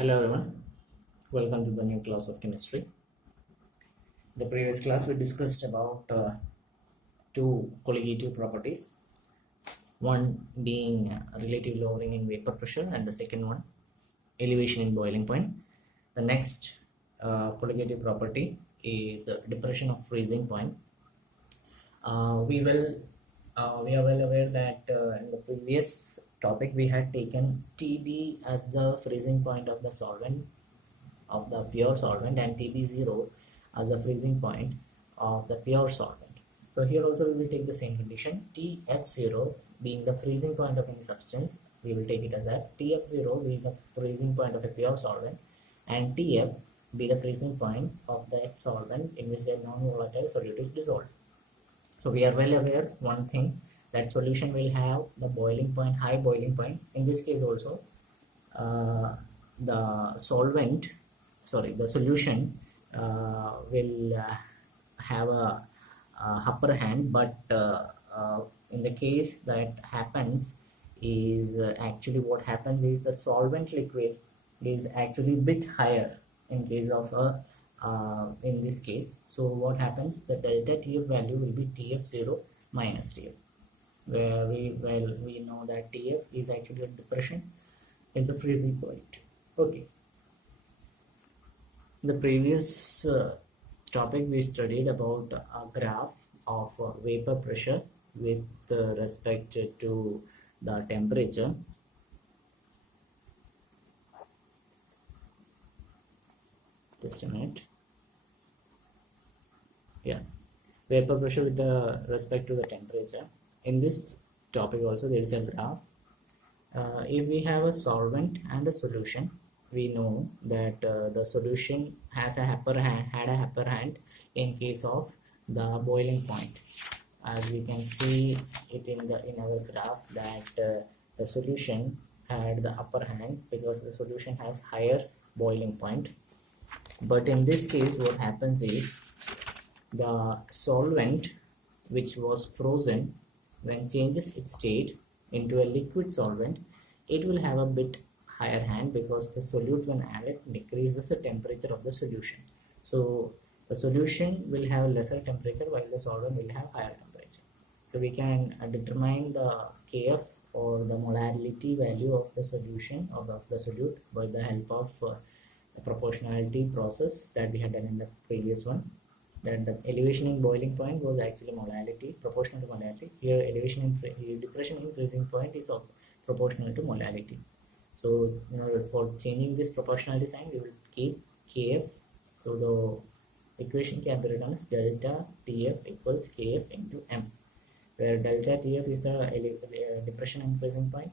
Hello everyone, welcome to the new class of chemistry. The previous class we discussed about two colligative properties, one being relative lowering in vapor pressure and the second one elevation in boiling point. The next colligative property is depression of freezing point. We will we are well aware that in the previous topic we had taken TB as the freezing point of the solvent of the pure solvent and TB0 as the freezing point of the pure solvent. So here also we will take the same condition, TF0 being the freezing point of any substance, we will take it as that, TF0 being the freezing point of a pure solvent and TF be the freezing point of that solvent in which a non-volatile solute is dissolved. So we are well aware one thing, that solution will have the boiling point, high boiling point. In this case also the solution will have a upper hand, but in the case that happens is actually what happens is the solvent liquid is actually bit higher in case of a in this case. So what happens, the delta TF value will be TF0 minus TF, where we know that TF is actually a depression in the freezing point. Okay, the previous topic we studied about a graph of vapor pressure with respect to the temperature. Just a minute. Yeah, vapor pressure with respect to the temperature. In this topic also there is a graph. If we have a solvent and a solution, we know that the solution has a upper hand in case of the boiling point. As we can see it in our graph that the solution had the upper hand because the solution has higher boiling point. But in this case what happens is the solvent which was frozen, when changes its state into a liquid solvent, it will have a bit higher hand because the solute when added decreases the temperature of the solution. So the solution will have lesser temperature while the solvent will have higher temperature. So we can determine the Kf or the molarity value of the solution or of the solute by the help of the proportionality process that we had done in the previous one. That the elevation in boiling point was actually molality, proportional to molality. Here depression in freezing point is proportional to molality. So for changing this proportionality sign, we will keep Kf. So the equation can be written as delta Tf equals Kf into m, where delta Tf is the depression in freezing point.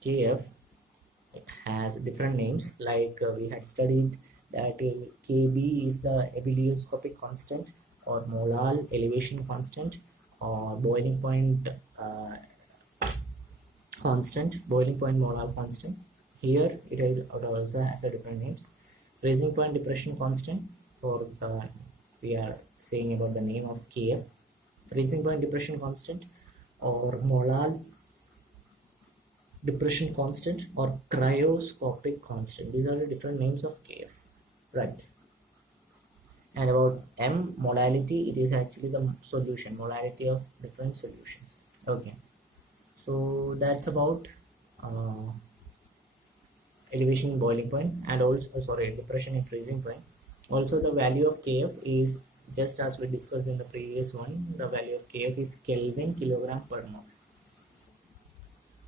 Kf has different names, like we had studied that Kb is the ebullioscopic constant or molal elevation constant or boiling point constant, boiling point molal constant. Here it also has a different names. Freezing point depression constant, for we are saying about the name of Kf. Freezing point depression constant or molal depression constant or cryoscopic constant. These are the different names of Kf, right? And about M, molality, it is actually the solution, molality of different solutions. Okay, so that's about elevation in boiling point and also depression in freezing point. Also the value of Kf is just as we discussed in the previous one. The value of Kf is Kelvin kilogram per mole.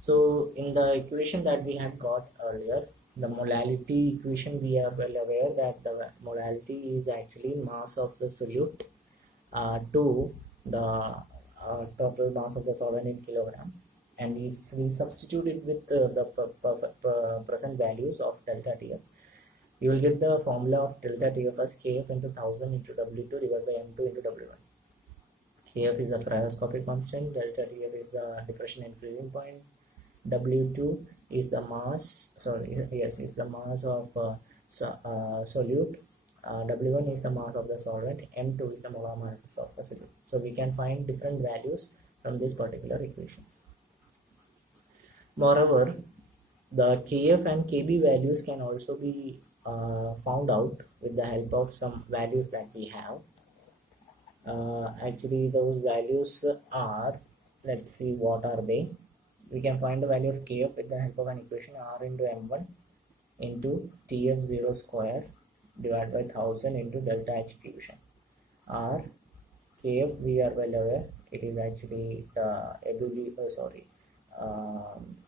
So in the equation that we had got earlier, the molality equation, we are well aware that the molality is actually mass of the solute to the total mass of the solvent in kilogram. And if we substitute it with the present values of delta Tf, you will get the formula of delta Tf as Kf into 1000 into W2 divided by M2 into W1. Kf is the cryoscopic constant, delta Tf is the depression in freezing point, W2 is the mass, is the mass of solute, W1 is the mass of the solvent, M2 is the molar mass of the solute. So we can find different values from these particular equations. Moreover, The Kf and Kb values can also be found out with the help of some values that we have. Actually, those values are, let's see what are they. We can find the value of Kf with the help of an equation, R into M1 into Tf0 square divided by 1000 into delta H fusion. R, Kf we are well aware, it is actually the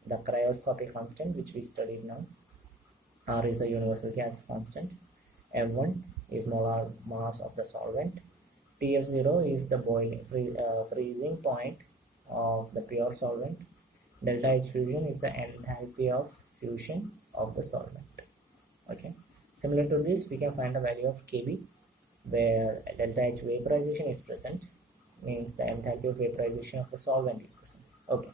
the cryoscopic constant which we studied now. R is the universal gas constant. M1 is molar mass of the solvent. Tf0 is the freezing point of the pure solvent. Delta H fusion is the enthalpy of fusion of the solvent. Okay. Similar to this, we can find the value of Kb, where delta H vaporization is present, means the enthalpy of vaporization of the solvent is present. Okay.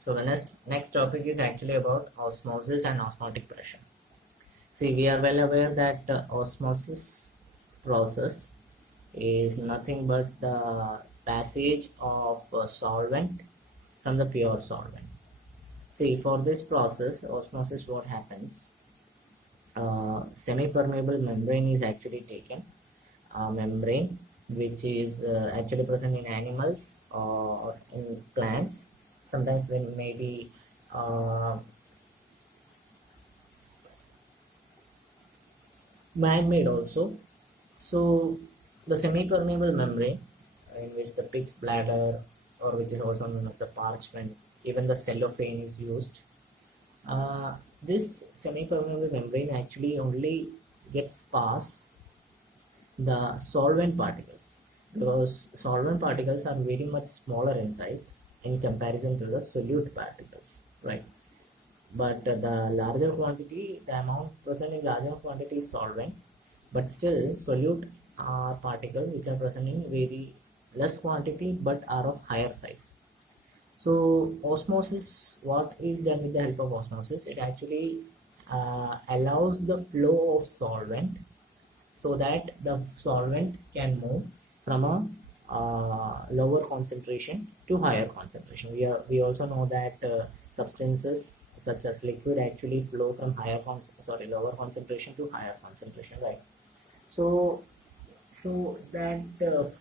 So the next topic is actually about osmosis and osmotic pressure. See, we are well aware that osmosis process is nothing but the passage of solvent from the pure solvent. See, for this process, osmosis, what happens? Semi-permeable membrane is actually taken. Membrane which is actually present in animals or in plants. Sometimes when maybe man-made also. So the semi-permeable membrane in which the pig's bladder, or which is also known as the parchment, even the cellophane is used. This semi-permeable membrane actually only gets past the solvent particles, because solvent particles are very much smaller in size in comparison to the solute particles, right? But the larger quantity, the amount present in larger quantity is solvent, but still solute are particles which are present in very less quantity but are of higher size. So osmosis, what is done with the help of osmosis? It actually allows the flow of solvent so that the solvent can move from a lower concentration to higher concentration. We also know that substances such as liquid actually flow from lower concentration to higher concentration, right? So that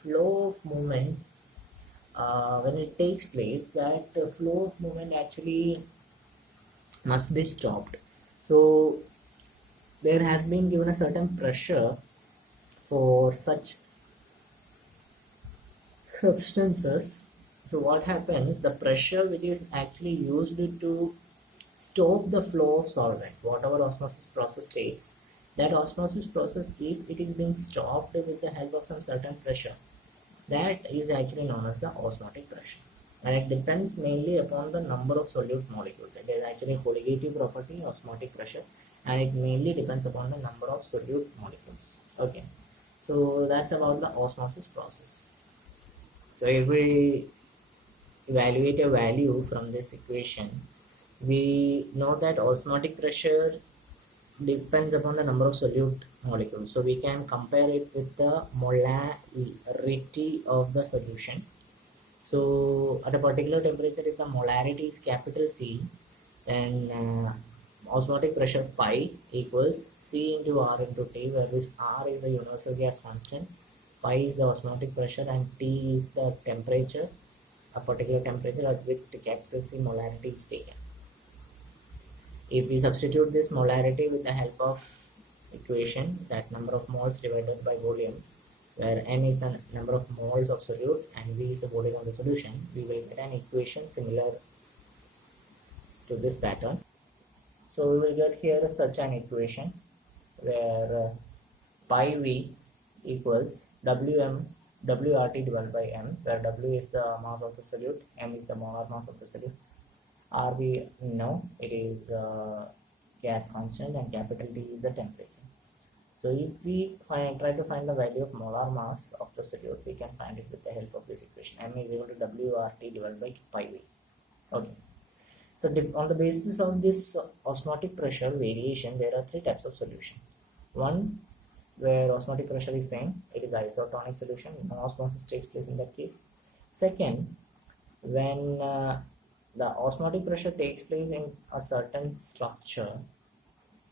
flow of movement, when it takes place, that flow of movement actually must be stopped. So there has been given a certain pressure for such substances. So what happens, the pressure which is actually used to stop the flow of solvent, whatever osmosis process takes, that osmosis process, if it is being stopped with the help of some certain pressure, that is actually known as the osmotic pressure. And it depends mainly upon the number of solute molecules. It is actually colligative property, osmotic pressure, and it mainly depends upon the number of solute molecules. Okay, so that's about the osmosis process. So if we evaluate a value from this equation, we know that osmotic pressure depends upon the number of solute molecules. So we can compare it with the molarity of the solution. So at a particular temperature, if the molarity is capital C, then osmotic pressure pi equals C into R into T, where this R is the universal gas constant, pi is the osmotic pressure, and T is the temperature, a particular temperature at which the capital C molarity is taken. If we substitute this molarity with the help of equation, that number of moles divided by volume, where N is the number of moles of solute and V is the volume of the solution, we will get an equation similar to this pattern. So we will get here such an equation where pi V equals WRT divided by M, where W is the mass of the solute, M is the molar mass of the solute. R we know it is gas constant, and capital T is the temperature. So if we try to find the value of molar mass of the solute, we can find it with the help of this equation. M is equal to WRT divided by pi V. Okay. So on the basis of this osmotic pressure variation, there are three types of solution. One, where osmotic pressure is same, it is isotonic solution, no osmosis takes place in that case. Second, when the osmotic pressure takes place in a certain structure,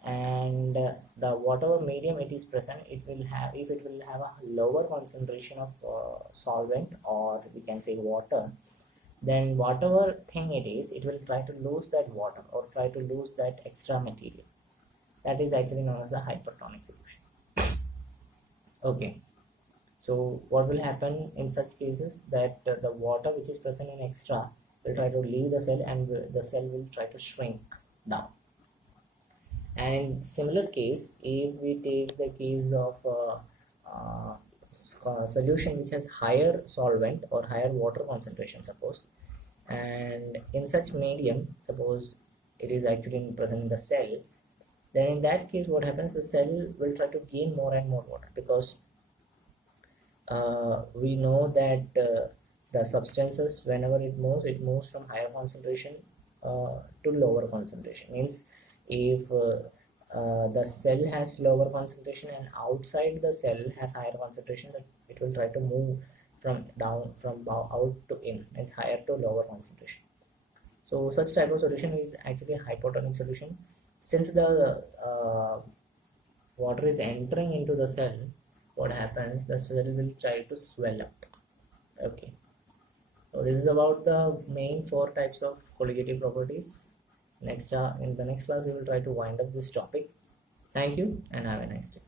and the whatever medium it is present, it will have, if it will have a lower concentration of solvent, or we can say water, then whatever thing it is, it will try to lose that water or try to lose that extra material. That is actually known as a hypertonic solution. Okay, so what will happen in such cases, that the water which is present in extra will try to leave the cell, and the cell will try to shrink down. And in similar case, if we take the case of solution which has higher solvent or higher water concentration, suppose, and in such medium, suppose it is actually present in the cell, then in that case what happens, the cell will try to gain more and more water, because we know that the substances, whenever it moves from higher concentration to lower concentration. Means if the cell has lower concentration and outside the cell has higher concentration, it will try to move from out to in, means higher to lower concentration. So such type of solution is actually a hypotonic solution. Since the water is entering into the cell, what happens, the cell will try to swell up. Okay, so this is about the main 4 types of colligative properties. In the next class we will try to wind up this topic. Thank you and have a nice day.